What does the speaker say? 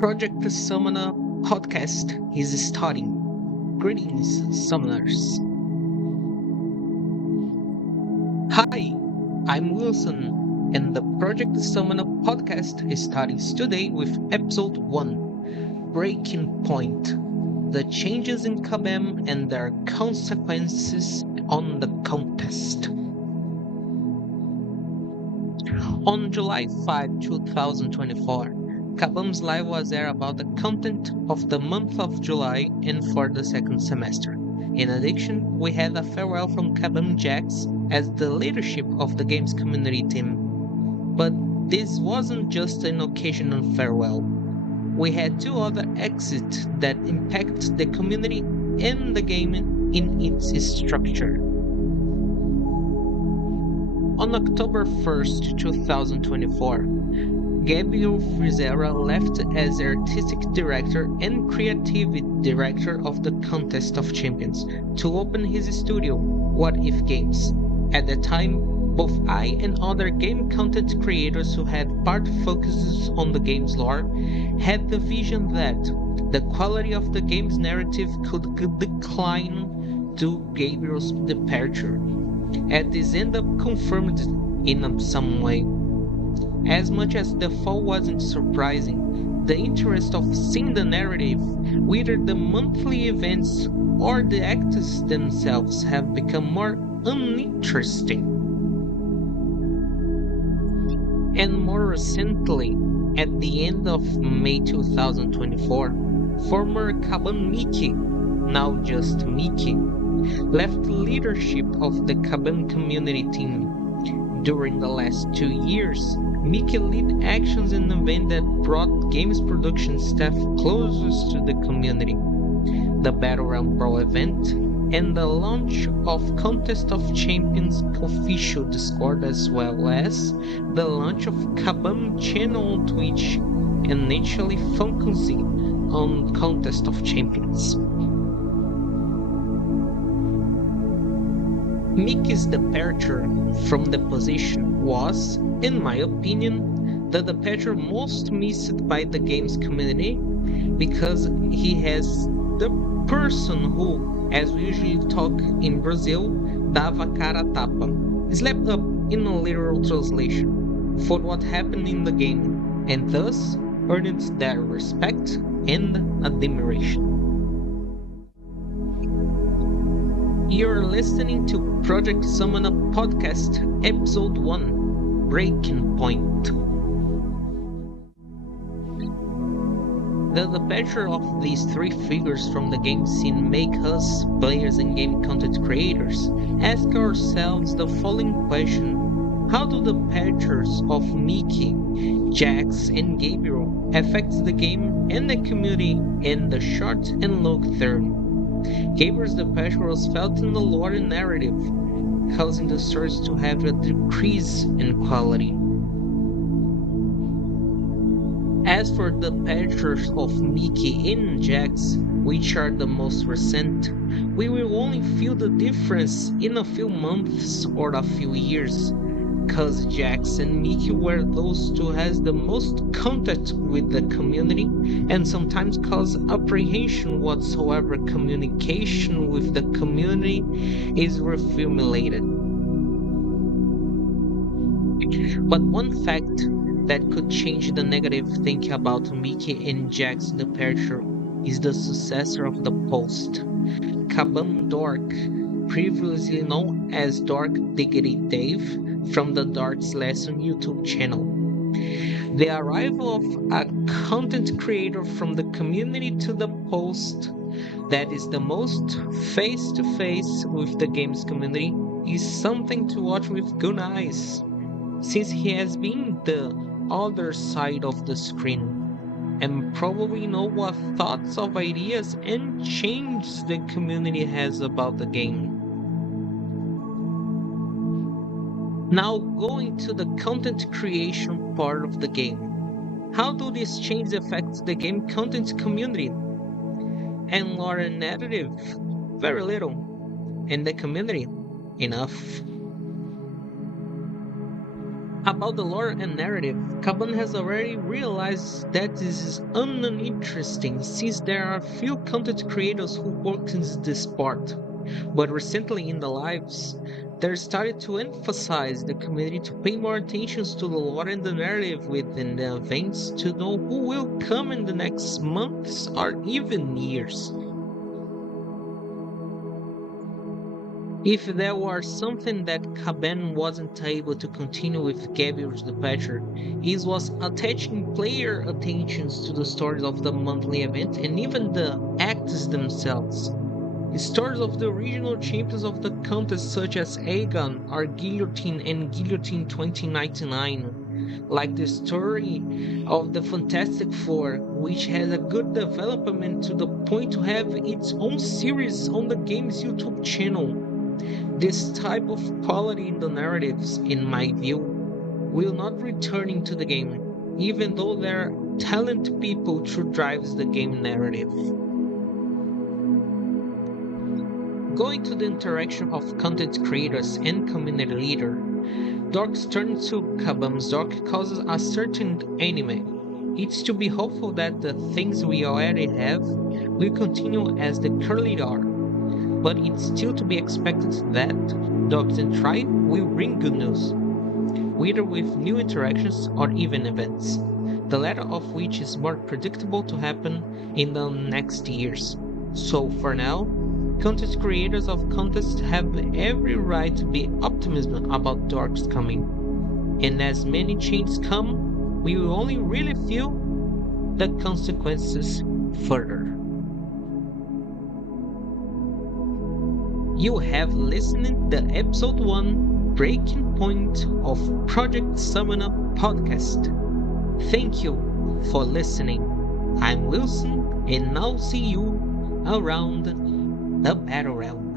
Project Summoner podcast is starting. Greetings, summoners. Hi, I'm Wilson, and the Project Summoner podcast starts today with episode 1 Breaking Point, the changes in Kabam and their consequences on the contest. On July 5, 2024, Kabam's live was aired about the content of the month of July and for the second semester. In addition, we had a farewell from Kabam Jax as the leadership of the game's community team. But this wasn't just an occasional farewell. We had two other exits that impact the community and the game in its structure. On October 1st, 2024, Gabriel Frizzera left as artistic director and creative director of the Contest of Champions to open his studio, What If Games. At the time, both I and other game content creators who had part focuses on the game's lore had the vision that the quality of the game's narrative could decline due to Gabriel's departure. And this ended up confirmed in some way. As much as the fall wasn't surprising, the interest of seeing the narrative, whether the monthly events or the acts themselves, have become more uninteresting. And more recently, at the end of May 2024, former Kabam Miike, now just Miike, left leadership of the Kabam community team. During the last 2 years, Miike led actions in events that brought games production staff closest to the community. The Battle Realm Brawl event and the launch of Contest of Champions official Discord, as well as the launch of Kabam channel on Twitch and naturally focusing on Contest of Champions. Miike's departure from the position was, in my opinion, the departure most missed by the game's community, because he has the person who, as we usually talk in Brazil, dava cara a tapa, slapped up in a literal translation, for what happened in the game, and thus earned their respect and admiration. You're listening to Project Summoner Podcast, Episode 1, Breaking Point. The departure of these three figures from the game scene make us, players and game content creators, ask ourselves the following question: how do the departures of Miike, Jax, and Gabriel affect the game and the community in the short and long term? Gabriel's departure was felt in the lore and narrative, causing the stories to have a decrease in quality. As for the departures of Miike and Jax, which are the most recent, we will only feel the difference in a few months or a few years, cause Jax and Miike were those two has the most contact with the community and sometimes cause apprehension whatsoever communication with the community is reformulated. But one fact that could change the negative thinking about Miike and Jax's departure is the successor of the post, Kabam Dork, previously known as Dork Diggity Dave, from the Darts Lesson YouTube channel. The arrival of a content creator from the community to the post that is the most face-to-face with the game's community is something to watch with good eyes, since he has been the other side of the screen and probably know what thoughts of ideas and changes the community has about the game. Now going to the content creation part of the game. How do these changes affect the game content community? And lore and narrative? Very little. And the community? Enough. About the lore and narrative, Kabam has already realized that this is uninteresting since there are few content creators who work in this part. But recently in the lives, they started to emphasize the community to pay more attention to the lore and the narrative within the events to know who will come in the next months or even years. If there was something that Kabam wasn't able to continue with Gabriel's departure, it was attaching player attentions to the stories of the monthly event and even the acts themselves. Stories of the original champions of the contest such as Aegon or Guillotine and Guillotine 2099, like the story of the Fantastic Four, which has a good development to the point to have its own series on the game's YouTube channel. This type of quality in the narratives, in my view, will not return into the game, even though there are talented people who drives the game narrative. Going to the interaction of content creators and community leader, Dork's turn to Kabam Dork causes a certain anime. It's to be hopeful that the things we already have will continue as they currently are, but it's still to be expected that Dogs and Try will bring good news, whether with new interactions or even events, the latter of which is more predictable to happen in the next years. So for now, content creators of contests have every right to be optimistic about Dork's coming. And as many changes come, we will only really feel the consequences further. You have listened to episode 1 Breaking Point of Project Summon Up podcast. Thank you for listening. I'm Wilson and I'll see you around the Battle Realm.